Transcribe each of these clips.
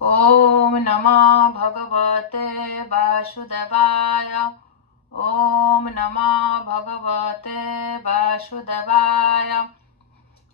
ओम नमः भगवते वासुदेवाय। ओम नमः भगवते वासुदेवाय।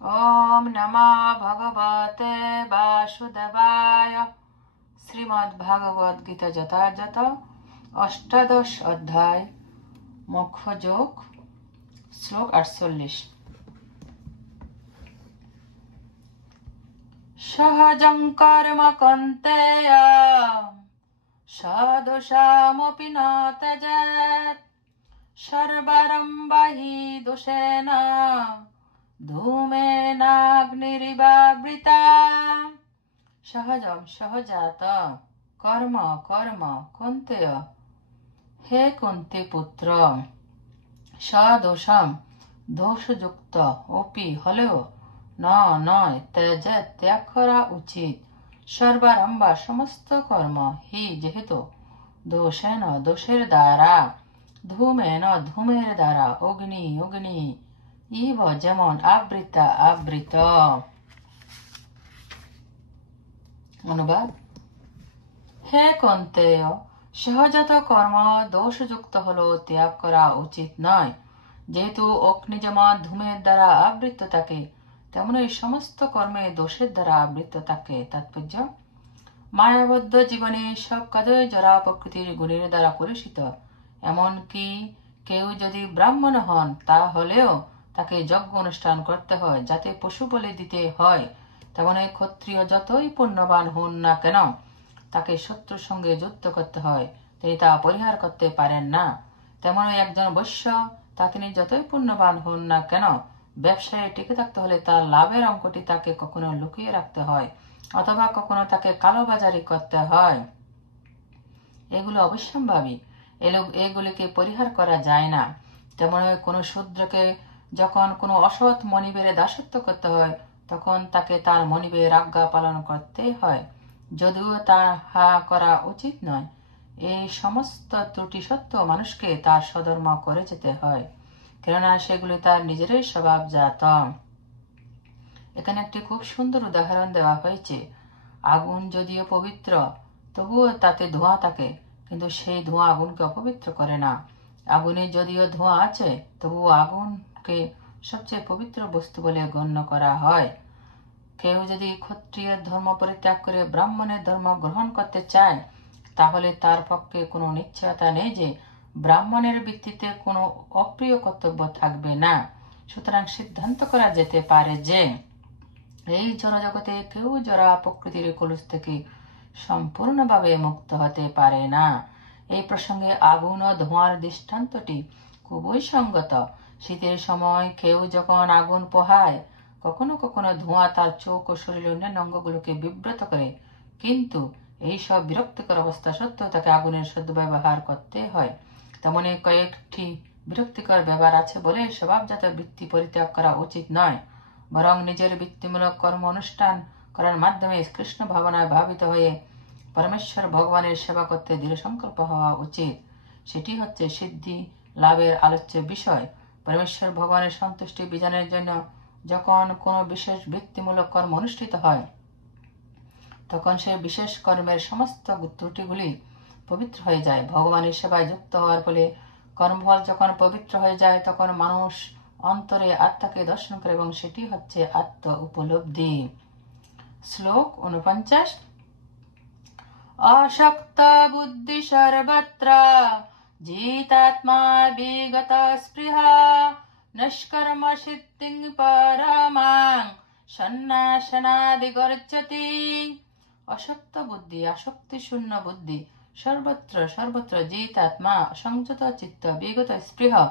ओम नमः भगवते वासुदेवाय। श्रीमद्भागवत गीता যথাযথ অষ্টাদশ অধ্যায় মোক্ষ যোগ শ্লোক 48। सहजं कर्म कौन्तेय सदोषामपि न त्यजेत् सर्वारम्भा हि दोषेण धूमेनाग्निरिवावृता। सहजम सहजात कर्म कर्म कौन्तेय हे कुन्ती पुत्र सदोषम दोषयुक्त अपि हलेও নয় ত্যাগ করা উচিত সর্বারম্ভা সমস্ত কর্ম হি যেহেতু দোষেন দোষের দ্বারা ধূমেন ধূমের দ্বারা অগ্নি অগ্নি ইব যেমন আবৃতা আবৃত। অনুবাদ। হে কন্তেয়, সহজাত কর্ম দোষযুক্ত হলো ত্যাগ করা উচিত নয়। যেহেতু অগ্নি যেমন ধূমের দ্বারা আবৃত থাকে তেমন এই সমস্ত কর্মে দোষের দ্বারা আবৃত থাকে। তাৎপর্য, মায়াবদ্ধ জীবনে সব কাজই জরা প্রকৃতির গুণের দ্বারা কলুষিত। এমনকি কেউ যদি ব্রাহ্মণ হন তাহলেও তাকে যজ্ঞ অনুষ্ঠান করতে হয়, যাতে পশু বলি দিতে হয়। তেমনি ক্ষত্রিয় যতই পুণ্যবান হন না কেন তাকে শত্রুর সঙ্গে যুদ্ধ করতে হয়, তিনি তা পরিহার করতে পারেন না। তেমনই একজন বৈশ্য তা তিনি যতই পুণ্যবান হন না কেন ব্যবসায় টিকে থাকতে হলে তার লাভের অঙ্কটি তাকে কখনো লুকিয়ে রাখতে হয় অথবা কখনো তাকে কালোবাজারি করতে হয়। এগুলো অবশ্যম্ভাবী, এগুলিকে পরিহার করা যায় না। তেমন কোনো শূদ্রকে যখন কোনো অসৎ মনিবের দাসত্ব করতে হয় তখন তাকে তার মনিবের আজ্ঞা পালন করতে হয়, যদিও তাহা করা উচিত নয়। এই সমস্ত ত্রুটি সত্ত্বেও মানুষকে তার সধর্ম করে যেতে হয়, কেননা সেগুলি তার নিজেরই স্বভাবজাত। এখানে একটি খুব সুন্দর উদাহরণ দেওয়া হয়েছে। আগুন যদিও পবিত্র তবুও তাতে ধোঁয়া থাকে, কিন্তু সেই ধোঁয়া আগুনকে অপবিত্র করে না। আগুনে যদিও ধোঁয়া আছে তবুও আগুনকে সবচেয়ে পবিত্র বস্তু বলে গণ্য করা হয়। কেউ যদি ক্ষত্রিয়ের ধর্ম পরিত্যাগ করে ব্রাহ্মণের ধর্ম গ্রহণ করতে চায় তাহলে তার পক্ষে কোনো নিশ্চয়তা নেই যে ব্রাহ্মণের ভিত্তিতে কোনো অপ্রিয় কর্তব্য থাকবে না। সুতরাং সিদ্ধান্ত করা যেতে পারে যে এই জড়জগতে কেউ জরা প্রকৃতির কলুষ থেকে সম্পূর্ণভাবে মুক্ত হতে পারে না। এই প্রসঙ্গে আগুন ও ধোঁয়ার দৃষ্টান্তটি খুবই সঙ্গত। শীতের সময় কেউ যখন আগুন পোহায় কখনো কখনো ধোঁয়া তার চোখ ও শরীরের অন্যান্য অঙ্গগুলোকে বিব্রত করে, কিন্তু এই সব বিরক্তিকর অবস্থা সত্ত্বেও তাকে আগুনের সদ্ব্যবহার করতে হয়। তেমনি কয়েকটি বিরক্তিকর ব্যবহার আছে বলে স্বভাবজাত বৃত্তি পরিত্যাগ করা উচিত নয়, বরং নিজের বৃত্তিমূলক কর্ম অনুষ্ঠান করার মাধ্যমে কৃষ্ণ ভাবনায় ভাবিত হয়ে পরমেশ্বর ভগবানের সেবা করতে দৃঢ় সংকল্প হওয়া উচিত। সেটি হচ্ছে সিদ্ধি লাভের আলোচ্য বিষয়। পরমেশ্বর ভগবানের সন্তুষ্টি বিধানের জন্য যখন কোনো বিশেষ বৃত্তিমূলক কর্ম অনুষ্ঠিত হয় তখন সেই বিশেষ কর্মের সমস্ত ত্রুটিগুলি পবিত্র হয়ে যায়। ভগবানের সেবায় যুক্ত হওয়ার ফলে কর্মফল যখন পবিত্র হয়ে যায় তখন মানুষ অন্তরে আত্মাকে দর্শন করে এবং সেটি হচ্ছে আত্ম উপলব্ধি। শ্লোক 49। অশক্ত বুদ্ধি সর্বত্র জিতাত্মা বিগত স্পৃহা নিষ্কর্ম সিদ্ধিং পরমাং সন্ন্যাসনাদিগর্জতি। অশক্ত বুদ্ধি আসক্তি শূন্য বুদ্ধি সর্বত্র সর্বত্র জিতাত্মা সংযত চিত্ত বিগত স্পৃহা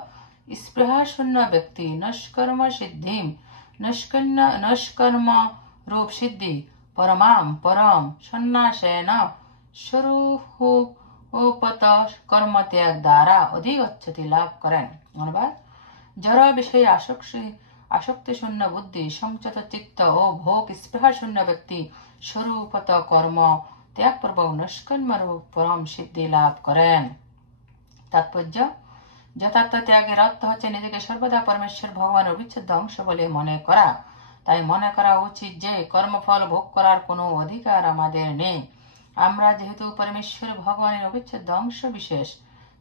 স্পৃহা শূন্য ব্যক্তি নষ্কর্ম সিদ্ধিম নষ্কর্ম রূপ সিদ্ধি পরমাম পরম সন্ন্যাসেন স্বরূপত কর্মত্যাগ দ্বারা অধিগচ্ছতি লাভ করেন। অনুবাদ। জড় বিষয়ে আসক্তি শূন্য বুদ্ধি সংযত চিত্ত ও ভোগ স্পৃহা শূন্য ব্যক্তি স্বরূপত কর্ম ত্যাগপূর্বক নষ্কর্ম রূপ পরম সিদ্ধি লাভ করেন। তাৎপর্য, যথার্থ ত্যাগের অর্থ হচ্ছে নিজেকে সর্বদা পরমেশ্বর ভগবানের অবিচ্ছেদ্য অংশ বলে মনে করা। তাই মনে করা উচিত যে কর্মফল ভোগ করার কোনো অধিকার আমাদের নেই। আমরা যেহেতু পরমেশ্বর ভগবানের অবিচ্ছেদ্য অংশ বিশেষ,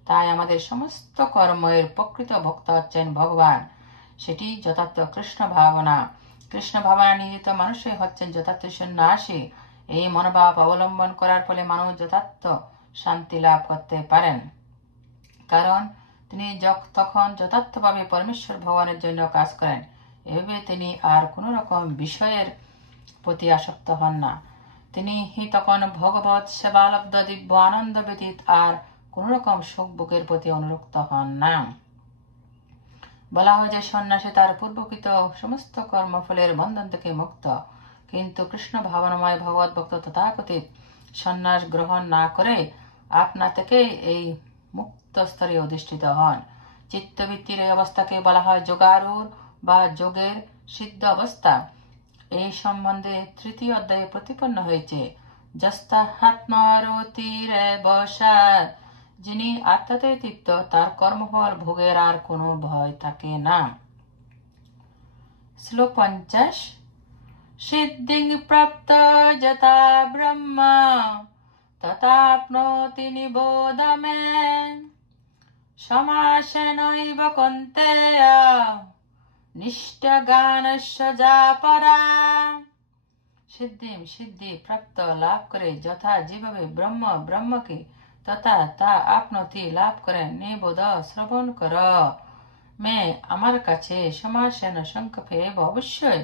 তাই আমাদের সমস্ত কর্মের প্রকৃত ভোক্তা হচ্ছেন ভগবান। সেটি যথার্থ কৃষ্ণ ভাবনা। কৃষ্ণ ভাবনা নিহিত মানুষই হচ্ছেন যথার্থ সন্ন্যাসী। এই মনোভাব অবলম্বন করার ফলে মানুষ যথার্থ শান্তি লাভ করতে পারেন, কারণ তিনি তখন যথার্থভাবে পরমেশ্বর ভগবানের জন্য কাজ করেন। এভাবে তিনি আর কোনো রকম বিষয়ের প্রতি আসক্ত হন না। তিনি তখন ভগবত সেবালব্ধ দিব্য আনন্দ ব্যতীত আর কোন রকম সুখ বুকের প্রতি অনুরক্ত হন না। বলা হয় যে সন্ন্যাসী তার পূর্বকৃত সমস্ত কর্মফলের বন্ধন থেকে মুক্ত, কিন্তু কৃষ্ণ ভাবনাময় ভগবত ভক্ত তথাকথিত সন্ন্যাস গ্রহণ না করে আপনা থেকে এই মুক্ত স্তরে অধিষ্ঠিত হন। চিত্তবৃত্তির এই অবস্থাকে বলা হয় যোগারূঢ় বা যোগের সিদ্ধ অবস্থা। এই সম্বন্ধে তৃতীয় অধ্যায়ে প্রতিপন্ন হয়েছে। যিনি আত্মাতে তৃপ্ত, তার কর্মফল ভোগের আর কোনো ভয় থাকে না। শ্লোক 50। সিদ্ধিং প্রাপ্ত যথা ব্রহ্ম তথাপ্নোতি নিবোধ মে সমাসেনৈব কৌন্তেয় নিষ্ঠজ্ঞানস্য যা পরা। সিদ্ধি প্রাপ্ত লাভ করে যথা যেভাবে ব্রহ্মকে তথা তা আপনতি লাভ করেন, নিবোধ শ্রবণ কর, মে আমার কাছে, সমাসেন সংক্ষেপে অবশ্যই,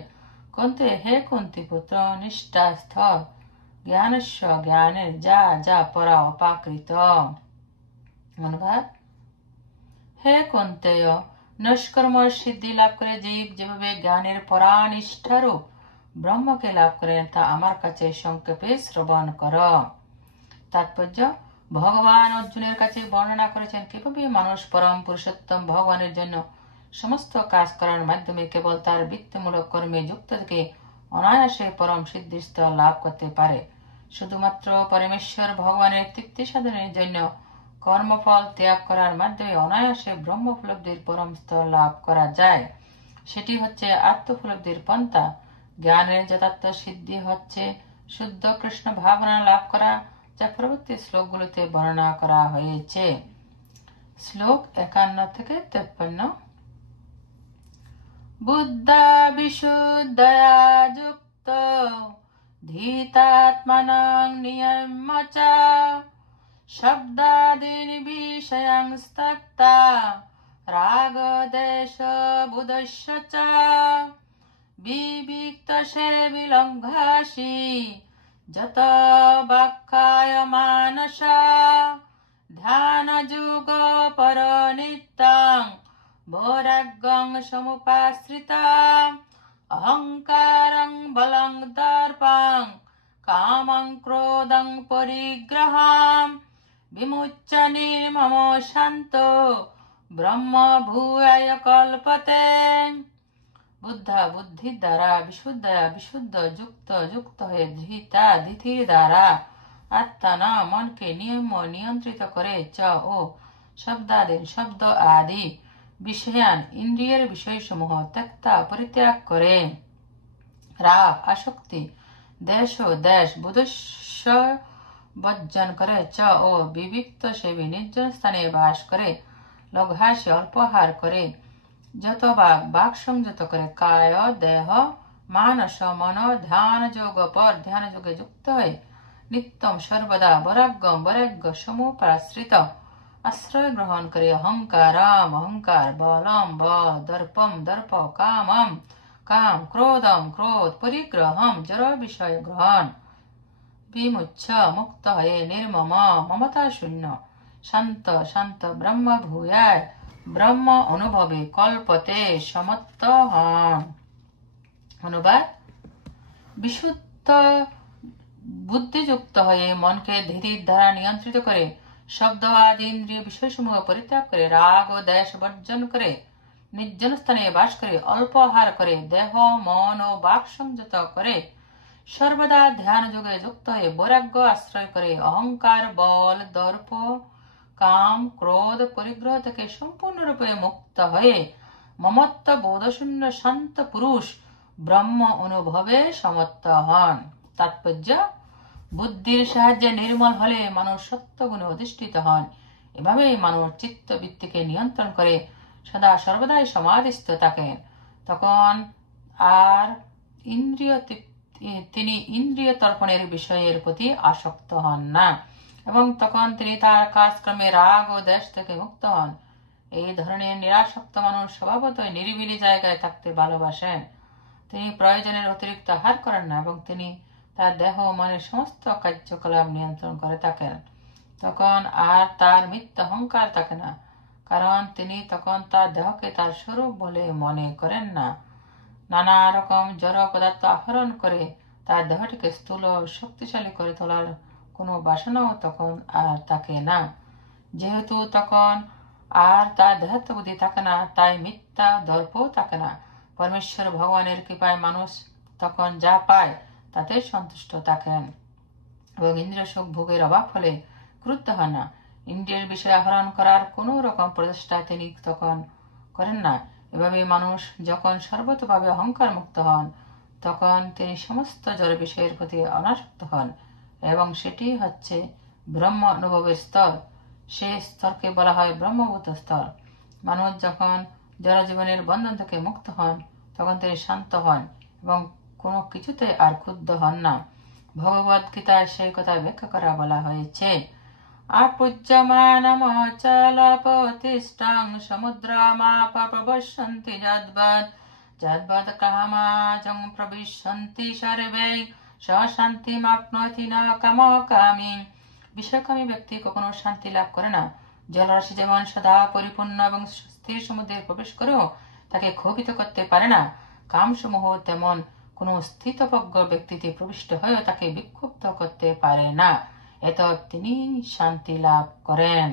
কুন্তে হে কুন্তি পুত্র, নিষ্ঠাস্থ জ্ঞানস্য জ্ঞানের যা যা পরা অপাকৃত। অনুবাদ: হে কুন্তেয়, নৈষ্কর্ম সিদ্ধি লাভ করে জীব যেভাবে জ্ঞানের পরানিষ্ঠারূপ ব্রহ্মকে লাভ করেন তা আমার কাছে সংক্ষেপে শ্রবণ কর। তাৎপর্য: ভগবান অর্জুনের কাছে বর্ণনা করেছেন কিভাবে মানুষ পরম পুরুষোত্তম ভগবানের জন্য সমস্ত কাজ করার মাধ্যমে কেবল তার বৃত্তিমূলক কর্মে যুক্ত থেকে অনায়াসে পরম সিদ্ধির স্তর লাভ করতে পারে। শুধুমাত্র পরমেশ্বর ভগবানের তৃপ্তি সাধনের জন্য কর্মফল ত্যাগ করার মাধ্যমে অনায়াসে ব্রহ্মোপলব্ধির পরম স্তর লাভ করা যায়। সেটি হচ্ছে আত্মোপলব্ধির পন্থা। জ্ঞানের যথার্থ সিদ্ধি হচ্ছে শুদ্ধ কৃষ্ণ ভাবনা লাভ করা, যা পরবর্তী শ্লোকগুলোতে বর্ণনা করা হয়েছে। শ্লোক 51 থেকে 53। বুদ্ধা বিশুদ্ধয়া যুক্ত ধীতাত্মানং নিয়ম্য চ শব্দাদীন বিষয়াং ত্যক্তা রাগ দেশ বুধস্য চ বিবিক্ত সেবি লঙ্ঘাসি যত বাক্কায় মানস ধ্যান যুগ পর নিত্যং বৈরাগ্যং সমুপাশ্রিতম অহংকারং বলং দর্পং কামং ক্রোধং পরিগ্রহম বিমুচ্য নির্মম শান্ত ব্রহ্ম ভূয়ায় কল্পতে। বুদ্ধা বুদ্ধির দ্বারা, বিশুদ্ধয়া বিশুদ্ধ, যুক্ত হয়ে, ধৃতা ধৃতির দ্বারা, আত্মা মনকে নিয়ন্ত্রিত করে, চ ও শব্দাদি শব্দ আদি বিষয়ান ইন্দ্রিয়ের বিষয়সমূহ ত্যক্তা পরিত্যাগ করে, রাগ আসক্তি দেশ বুধস্য বর্জন করে, চ ও বিবিক্ত সেবী নির্জন স্থানে বাস করে, লঘাসে অল্পহার করে, যত বাক সংযত করে, কায় দেহ মানস মন ধ্যান যোগ পর ধ্যান যোগে যুক্ত হয়ে, নিত্যম সর্বদা বৈরাগ্য সমুপাশ্রিত আশ্রয় গ্রহণ করে, অহংকার বলম বল, দর্প কাম ক্রোধ পরিগ্রহম জড় বিষয় গ্রহণ, বিমুচ্ছ মুক্ত হয়ে, নির্মম মমতা শূন্য, শান্ত ব্রহ্ম ভূয়ায় ব্রহ্ম অনুভবে কল্পতে সমত্ত হন। অনুবাদ: বিশুদ্ধ বুদ্ধিযুক্ত হয়ে মনকে ধীরের দ্বারা নিয়ন্ত্রিত করে, শব্দ আদি ইন্দ্রিয় বিষয়সমূহ পরিত্যাগ করে, রাগ ও দেশ বর্জন করে, নির্জন স্থানে বাস করে, অল্প আহার করে, দেহ মন ও বাক সংযত করে, সর্বদা ধ্যান যোগে যুক্ত হয়ে বৈরাগ্য আশ্রয় করে, অহংকার বল দর্প কাম ক্রোধ পরিগ্রহ থেকে সম্পূর্ণরূপে মুক্ত হয়ে, মমত্ব বোধশূন্য শান্ত পুরুষ ব্রহ্ম অনুভবে সমর্থ হন। তাৎপর্য: বুদ্ধির সাহায্যে নির্মল হলে মানুষ সত্যগুণে অধিষ্ঠিত হন। এভাবেই মানুষ চিত্তবৃত্তিকে নিয়ন্ত্রণ করে সদা সর্বদাই সমাধিস্থ থাকেন। তখন আর তিনি ইন্দ্রিয় তর্পণের বিষয়ের প্রতি আসক্ত হন না, এবং তখন তিনি তার কাজকর্মে রাগ ও দেশ থেকে মুক্ত হন। এই ধরনের নিরাসক্ত মানুষ স্বভাবতই নিরিবিলি জায়গায় থাকতে ভালোবাসেন। তিনি প্রয়োজনের অতিরিক্ত আহার করেন না, এবং তিনি তার দেহ মনের সমস্ত কার্যকলাপ নিয়ন্ত্রণ করে থাকেন। তখন আর তার মিথ্যা অহংকার থাকে না, কারণ তিনি তখন তার দেহকে তার স্বরূপ বলে মনে করেন না। নানা রকম জড় পদার্থ আহরণ করে তার দেহটিকে স্থূল ও শক্তিশালী করে তোলার কোনো বাসনাও তখন আর থাকে না। যেহেতু তখন আর তার দেহাত্ম বুদ্ধি থাকে না, তাই মিথ্যা দর্পও থাকে না। পরমেশ্বর ভগবানের কৃপায় মানুষ তখন যা পায় তাতে সন্তুষ্ট থাকেন, এবং ইন্দ্রিয় সুখ ভোগের অভাব হলে ক্রুদ্ধ হন না। ইন্দ্রিয়ের বিষয় আহরণ করার কোনো রকম প্রচেষ্টা তিনি তখন করেন না। এভাবে মানুষ যখন সর্বতভাবে অহংকার মুক্ত হন, তখন তিনি সমস্ত জড় বিষয়ের প্রতি অনাসক্ত হন, এবং সেটি হচ্ছে ব্রহ্ম অনুভবের স্তর। সে স্তরকে বলা হয় ব্রহ্মভূত স্তর। মানুষ যখন জড় জীবনের বন্ধন থেকে মুক্ত হন, তখন তিনি শান্ত হন এবং কোনো কিছুতে আর ক্ষুব্ধ হন না। ভগবদ গীতায় সেই কথা ব্যাখ্যা করা বলা হয়েছে, আপূজ্যমানমচলপতিষ্ঠং সমুদ্রমাপপ্রবশ্যন্তি যদ্বৎ যদ্বৎ কামাজং প্রবিশন্তি সর্বে স শান্তিমাপ্নোতি ন কামকামী। বিষয়কামী ব্যক্তি কখনো শান্তি লাভ করে না। জলরাশি যেমন সদা পরিপূর্ণ এবং স্থির সমুদ্রে প্রবেশ করেও তাকে ক্ষোভিত করতে পারে না, কামসমূহ তেমন কোনো স্থিতপ্রজ্ঞ ব্যক্তিতে প্রবিষ্ট হয়েও তাকে বিক্ষুব্ধ করতে পারে না। এত তিনি শান্তি লাভ করেন।